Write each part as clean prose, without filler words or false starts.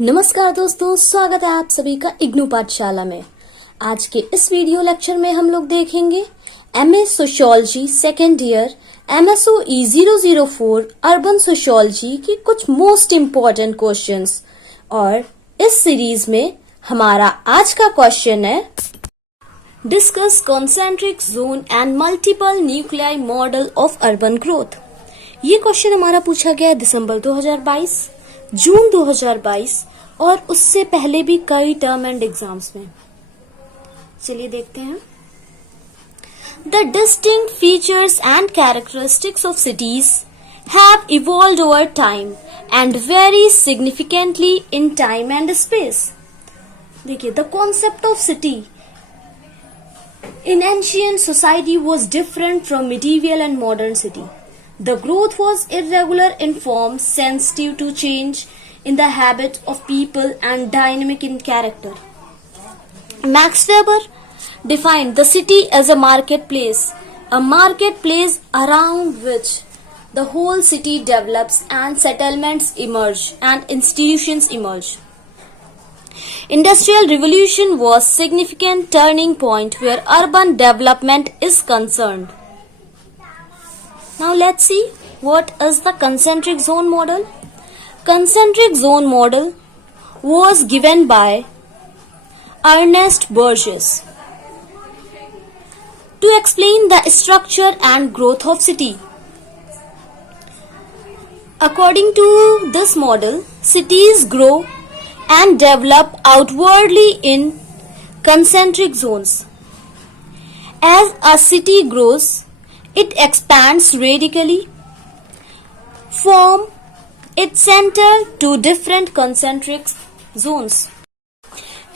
नमस्कार दोस्तों, स्वागत है आप सभी का इग्नू पाठशाला में। आज के इस वीडियो लेक्चर में हम लोग देखेंगे MA sociology second year MSOE 004 urban sociology की कुछ मोस्ट इम्पोर्टेंट क्वेश्चंस। और इस सीरीज में हमारा आज का क्वेश्चन है discuss concentric zone and multiple nuclei model of urban growth. ये क्वेश्चन हमारा पूछा गया है दिसंबर 2022, जून 2022 और उससे पहले भी कई टर्म एंड एग्जाम्स में। चलिए देखते हैं। The distinct features and characteristics of cities have evolved over time and vary significantly in time and space. देखिए, the concept of city in ancient society was different from medieval and modern city. The growth was irregular in form, sensitive to change in the habits of people and dynamic in character. Max Weber defined the city as a marketplace around which the whole city develops and settlements emerge and institutions emerge. Industrial Revolution was significant turning point where urban development is concerned. Now let's see what is the concentric zone model. Concentric zone model was given by Ernest Burgess to explain the structure and growth of city. According to this model, cities grow and develop outwardly in concentric zones. As a city grows, it expands radically from its center to different concentric zones.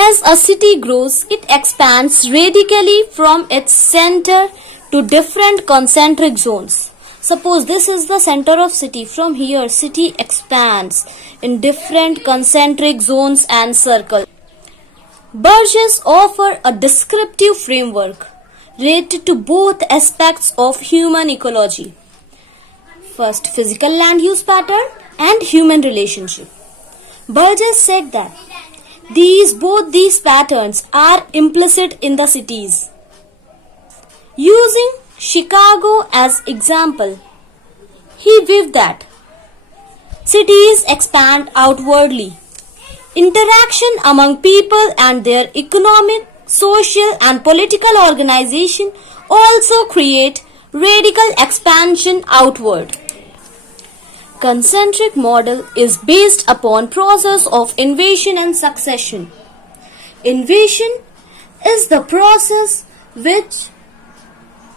As a city grows, it expands radically from its center to different concentric zones. Suppose this is the center of city. From here, city expands in different concentric zones and circles. Burgess offer a descriptive framework related to both aspects of human ecology. First, physical land use pattern and human relationship. Burgess said that both these patterns are implicit in the cities. Using Chicago as example, he viewed that cities expand outwardly. Interaction among people and their economic, social and political organization also create radical expansion outward. Concentric model is based upon process of invasion and succession. Invasion is the process which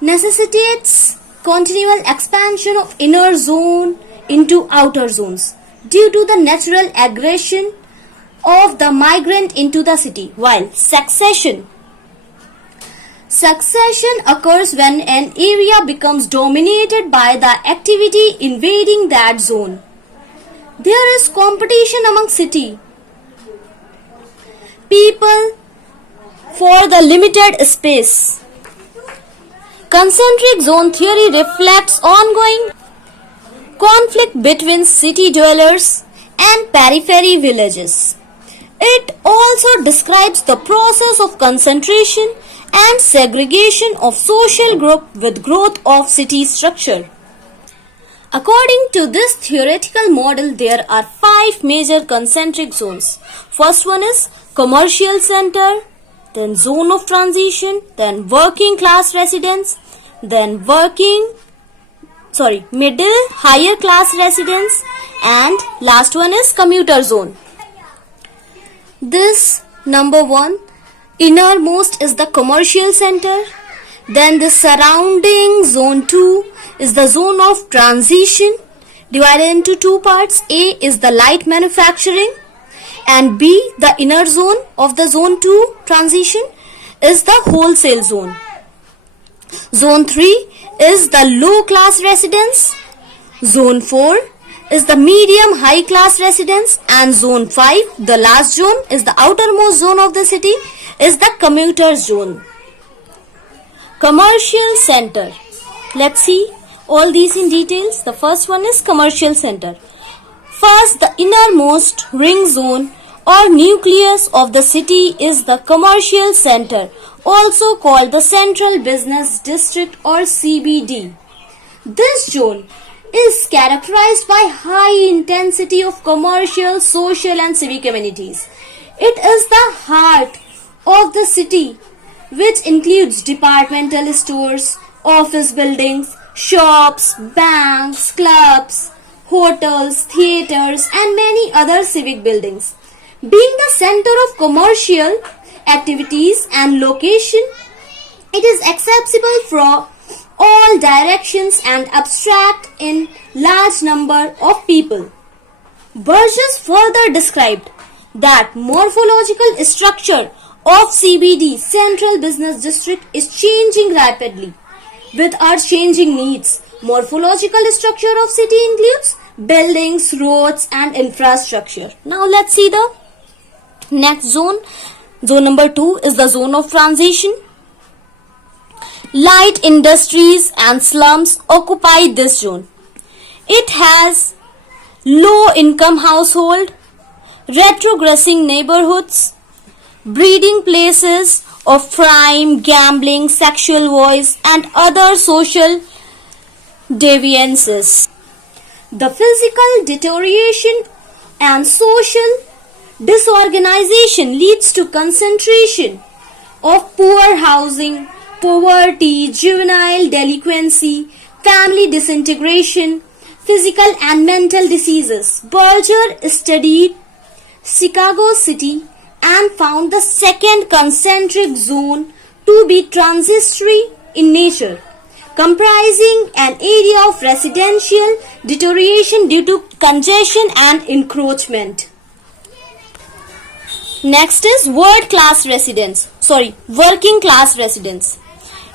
necessitates continual expansion of inner zone into outer zones due to the natural aggression of the migrant into the city, while Succession occurs when an area becomes dominated by the activity invading that zone. There is competition among city people for the limited space. Concentric zone theory reflects ongoing conflict between city dwellers and periphery villages. It also describes the process of concentration and segregation of social group with growth of city structure. According to this theoretical model, there are 5 major concentric zones. First one is commercial center, then zone of transition, then working class residence, then middle higher class residence, and last one is commuter zone. This number 1 innermost is the commercial center, then the surrounding zone 2 is the zone of transition divided into 2 parts. A is the light manufacturing and B, the inner zone of the zone 2 transition, is the wholesale zone. Zone 3 is the low class residence, zone 4 is the medium high class residence, and zone 5, the last zone, is the outermost zone of the city, is the commuter zone. Commercial center. Let's see all these in details. The first one is commercial center. First, the innermost ring zone or nucleus of the city is the commercial center, also called the Central Business District or CBD. This zone is characterized by high intensity of commercial, social and civic amenities. It is the heart of the city, which includes departmental stores, office buildings, shops, banks, clubs, hotels, theaters and many other civic buildings. Being the center of commercial activities and location, it is accessible from all directions and abstract in large number of people. Burgess further described that morphological structure of CBD, Central Business District, is changing rapidly with our changing needs. Morphological structure of city includes buildings, roads and infrastructure. Now let's see the next zone. Zone number 2 is the zone of transition. Light industries and slums occupy this zone. It has low income household, retrogressing neighborhoods, breeding places of crime, gambling, sexual vice and other social deviances. The physical deterioration and social disorganization leads to concentration of poor housing, poverty, juvenile delinquency, family disintegration, physical and mental diseases. Berger studied Chicago City and found the second concentric zone to be transitory in nature, comprising an area of residential deterioration due to congestion and encroachment. Next is working class residence.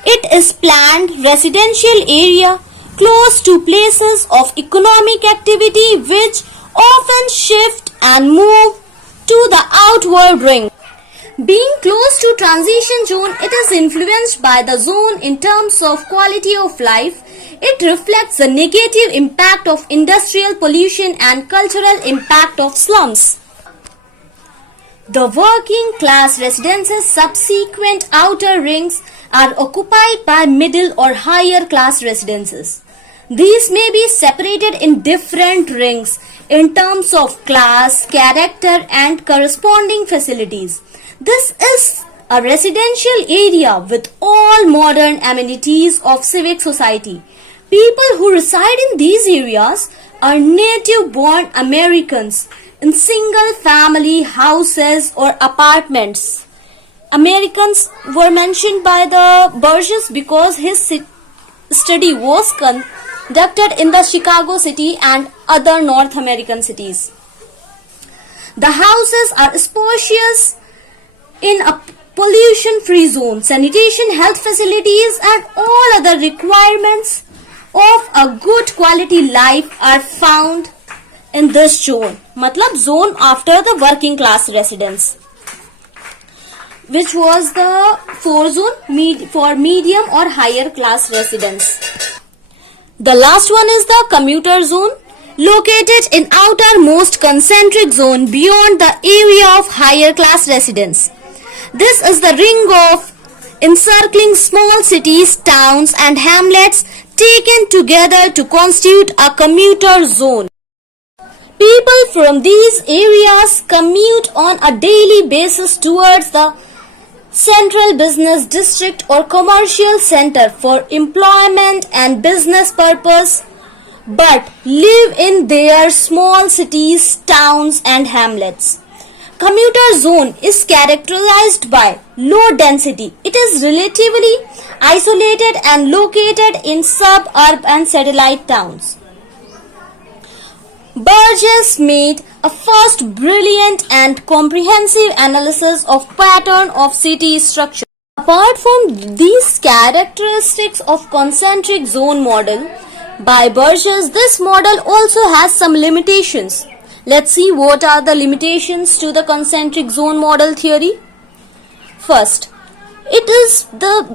It is planned residential area close to places of economic activity which often shift and move to the outward ring. Being close to transition zone, it is influenced by the zone in terms of quality of life. It reflects the negative impact of industrial pollution and cultural impact of slums. The working class residences subsequent outer rings are occupied by middle or higher class residences. These may be separated in different rings in terms of class, character and corresponding facilities. This is a residential area with all modern amenities of civic society. People who reside in these areas are native-born Americans in single-family houses or apartments. Americans were mentioned by the Burgess because his study was conducted in the Chicago city and other North American cities. The houses are spacious in a pollution-free zone. Sanitation, health facilities and all other requirements of a good quality life are found in this zone. Matlab zone after the working class residence, which was the 4 zone for medium or higher class residents. The last one is the commuter zone, located in outermost concentric zone beyond the area of higher class residence. This is the ring of encircling small cities, towns and hamlets taken together to constitute a commuter zone. People from these areas commute on a daily basis towards the Central Business District or Commercial Center for employment and business purpose, but live in their small cities, towns and hamlets. Commuter zone is characterized by low density. It is relatively isolated and located in suburb and satellite towns. Burgess made a first brilliant and comprehensive analysis of pattern of city structure. Apart from these characteristics of concentric zone model by Burgess, this model also has some limitations. Let's see what are the limitations to the concentric zone model theory. First, it is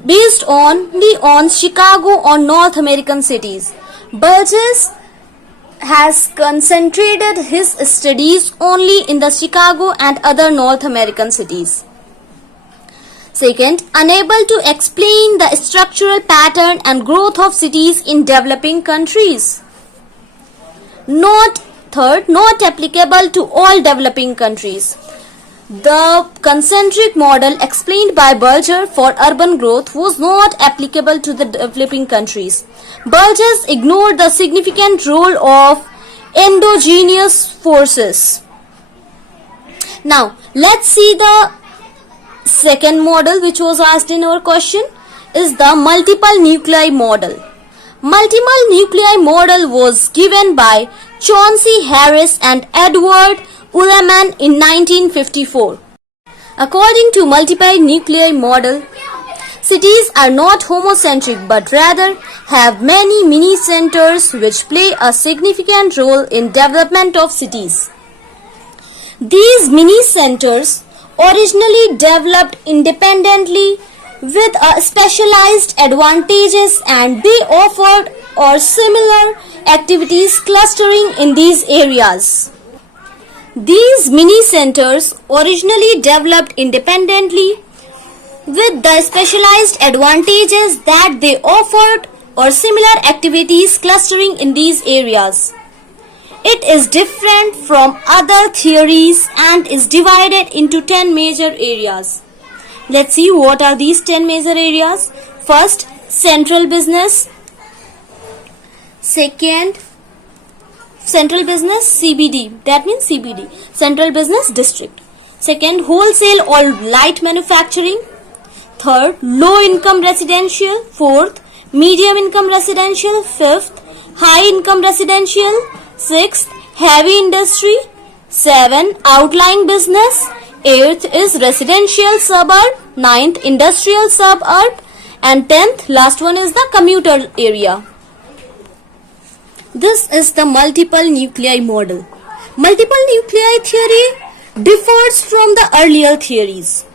based on Chicago or North American cities. Burgess has concentrated his studies only in the Chicago and other North American cities. Second, unable to explain the structural pattern and growth of cities in developing countries. Third, not applicable to all developing countries. The concentric model explained by Berger for urban growth was not applicable to the developing countries. Berger ignored the significant role of endogenous forces. Now, let's see the second model which was asked in our question is the multiple nuclei model. Multiple nuclei model was given by Chauncey Harris and Edward Ullman in 1954. According to multiple nuclei model, cities are not homocentric but rather have many mini centers which play a significant role in development of cities. These mini centers originally developed independently with a specialized advantages and they offered or similar activities clustering in these areas. These mini centers originally developed independently with the specialized advantages that they offered or similar activities clustering in these areas. It is different from other theories and is divided into 10 major areas. Let's see what are these 10 major areas. First, central business. Second, central business CBD, that means CBD, central business district. Second, wholesale or light manufacturing. Third, low income residential. Fourth, medium income residential. Fifth, high income residential. Sixth, heavy industry. 7, outlying business. 8th is residential suburb. 9th, industrial suburb. And 10th, last one is the commuter area. This is the multiple nuclei model. Multiple nuclei theory differs from the earlier theories.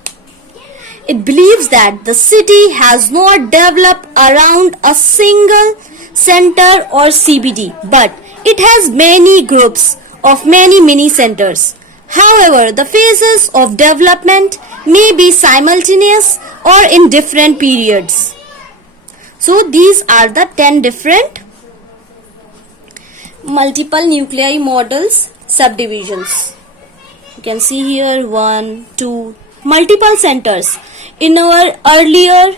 It believes that the city has not developed around a single center or CBD, but it has many groups of many mini centers. However, the phases of development may be simultaneous or in different periods. So these are the 10 different multiple nuclei models subdivisions. You can see here 1, 2, multiple centers. In our earlier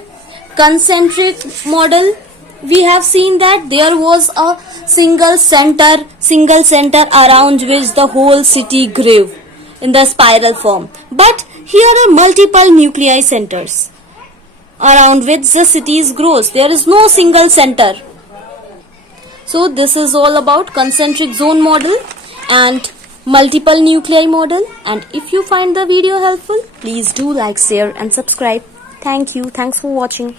concentric model, we have seen that there was a single center around which the whole city grew in the spiral form. But here are multiple nuclei centers around which the cities grows. There is no single center. So this is all about concentric zone model and multiple nuclei model. And if you find the video helpful, please do like, share and subscribe. Thank you. Thanks for watching.